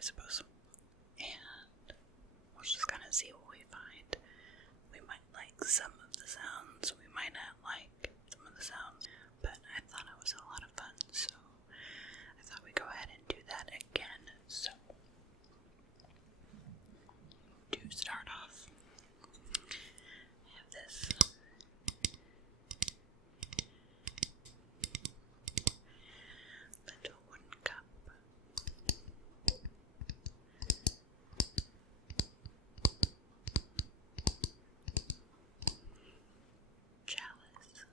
I suppose. And we'll just kind of see what we find. We might like some of the sounds, we might not like some of the sounds, but I thought it was a lot of fun, so I thought we'd go ahead and do that again. So, to start off, I have this little wooden cup. Chalice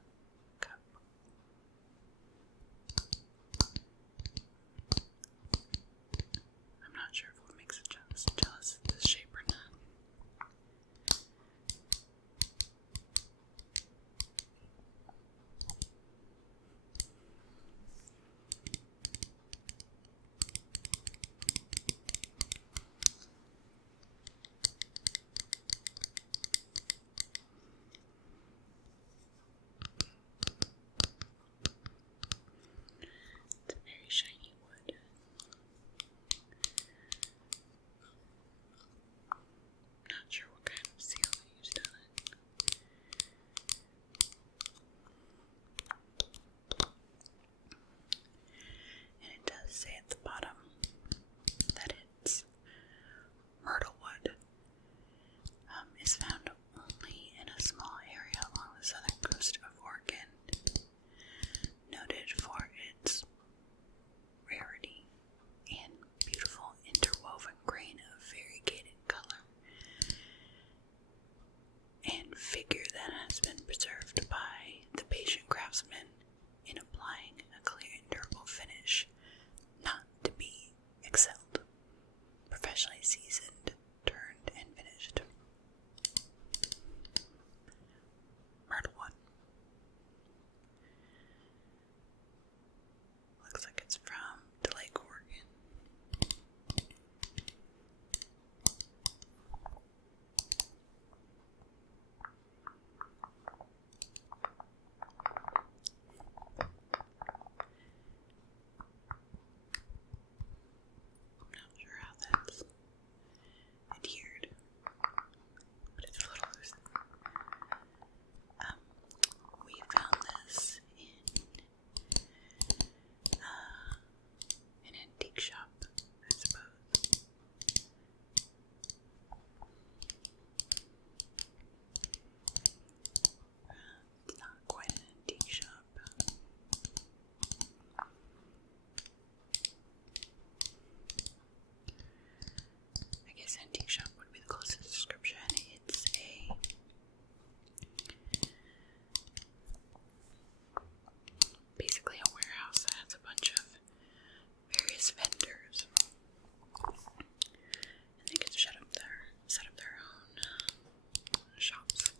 cup. I'm not sure if what makes a chalice this shape or not. It's a very shiny wood. Not sure what kind of seal they used on it. And it does say at the bottom that it's myrtle wood. Is found only in a small area along the southern coast of Oregon, noted for its rarity and beautiful interwoven grain of variegated color and figure that has been preserved by the patient craftsman in applying a clear and durable finish, not to be excelled, professionally seasoned, turned, and finished. Myrtle wood. Looks like it's from Lake Oregon. Not sure how that's adhered, but it's a little loose. We found this in an antique shop, I suppose. It's not quite an antique shop. I guess antique shop would be the closest description. It's basically a warehouse that has a bunch of various vendors. And they get to set up their own shops.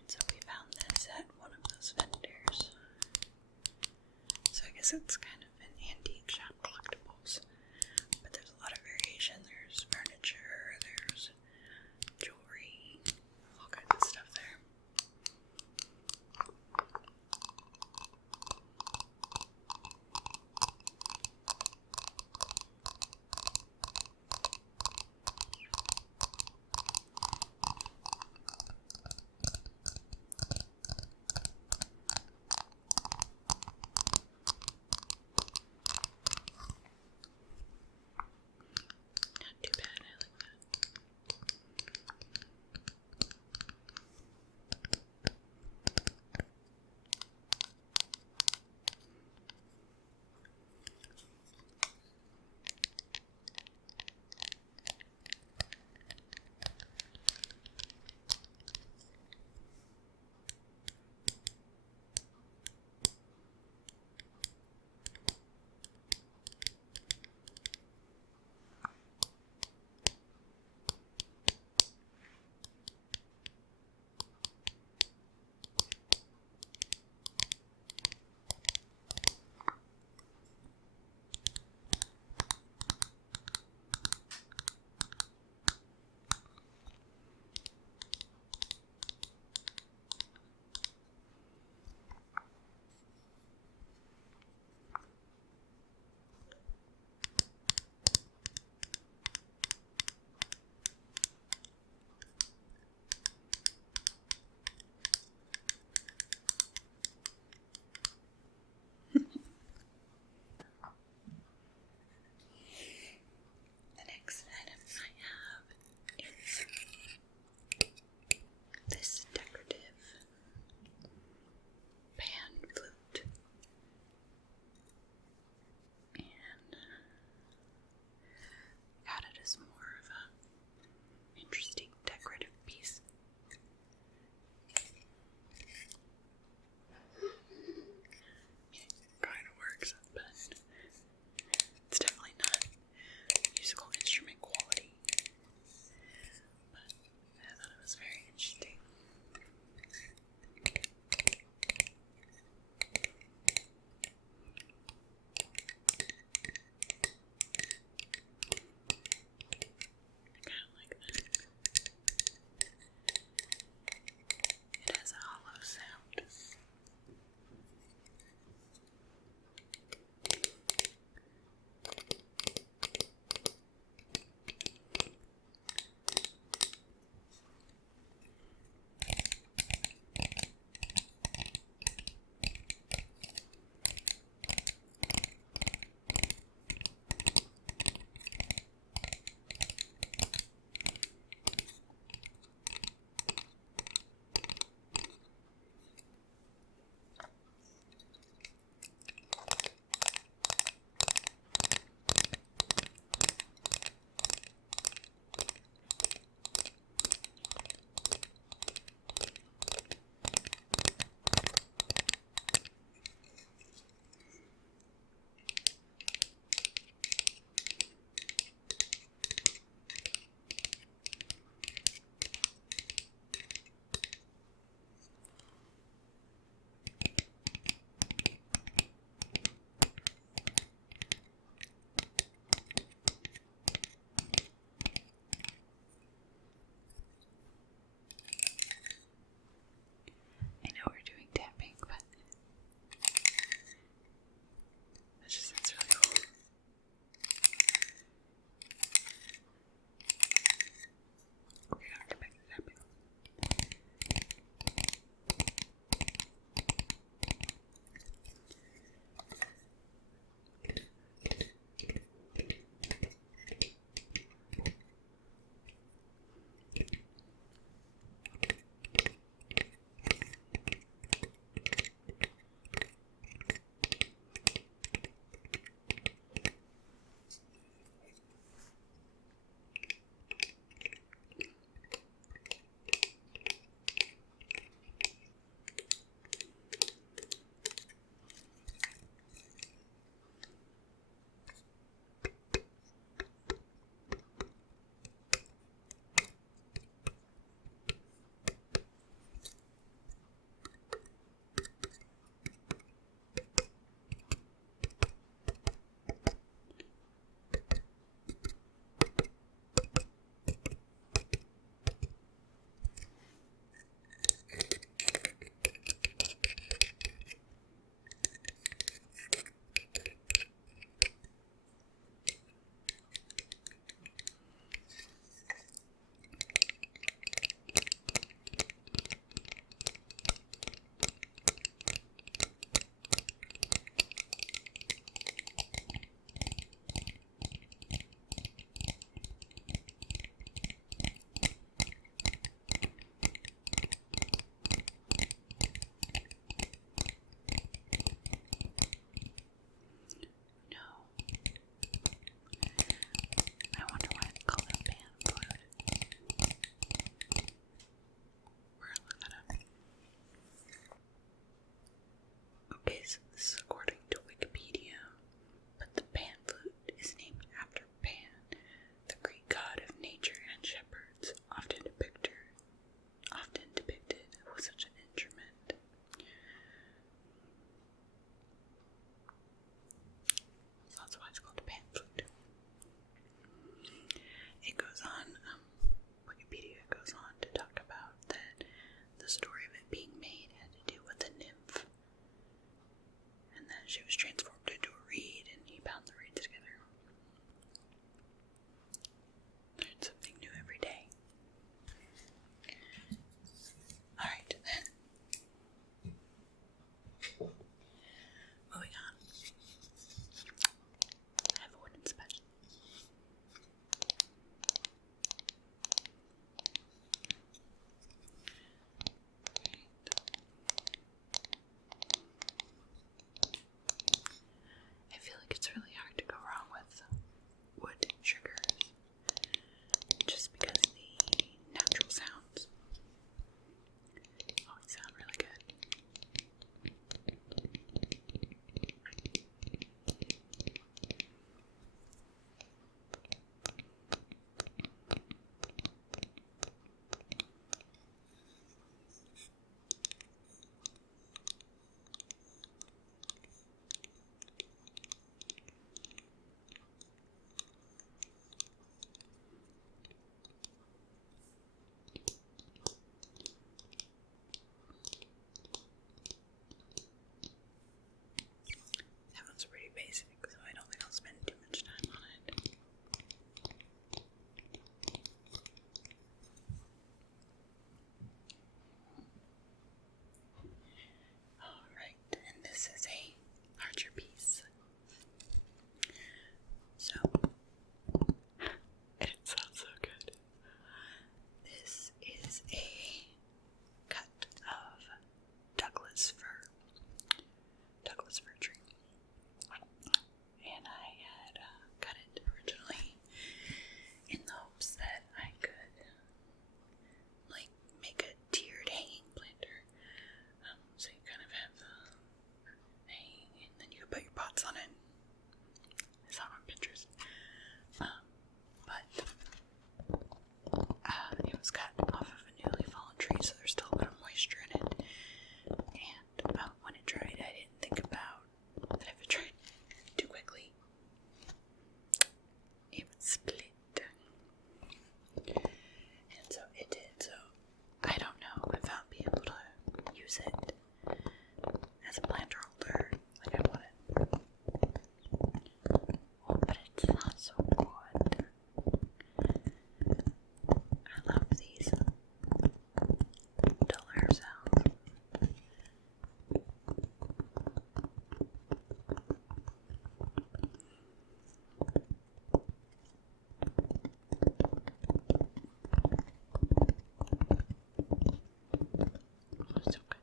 And so we found this at one of those vendors. So I guess it's kind of an antique shop, collectibles. But there's a lot of variation. There's furniture, there's jewelry, all kinds of stuff there. It's not so good. I love these dull air sounds. It's okay.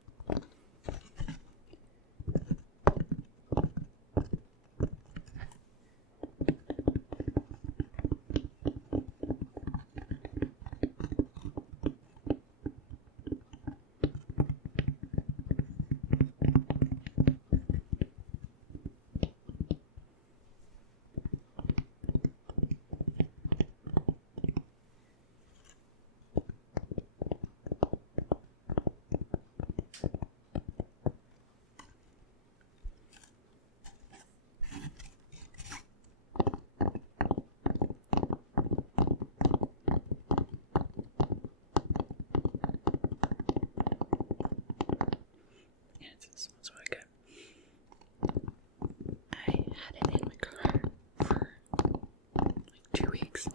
Yeah, this one's really good. I had it in my car for like 2 weeks.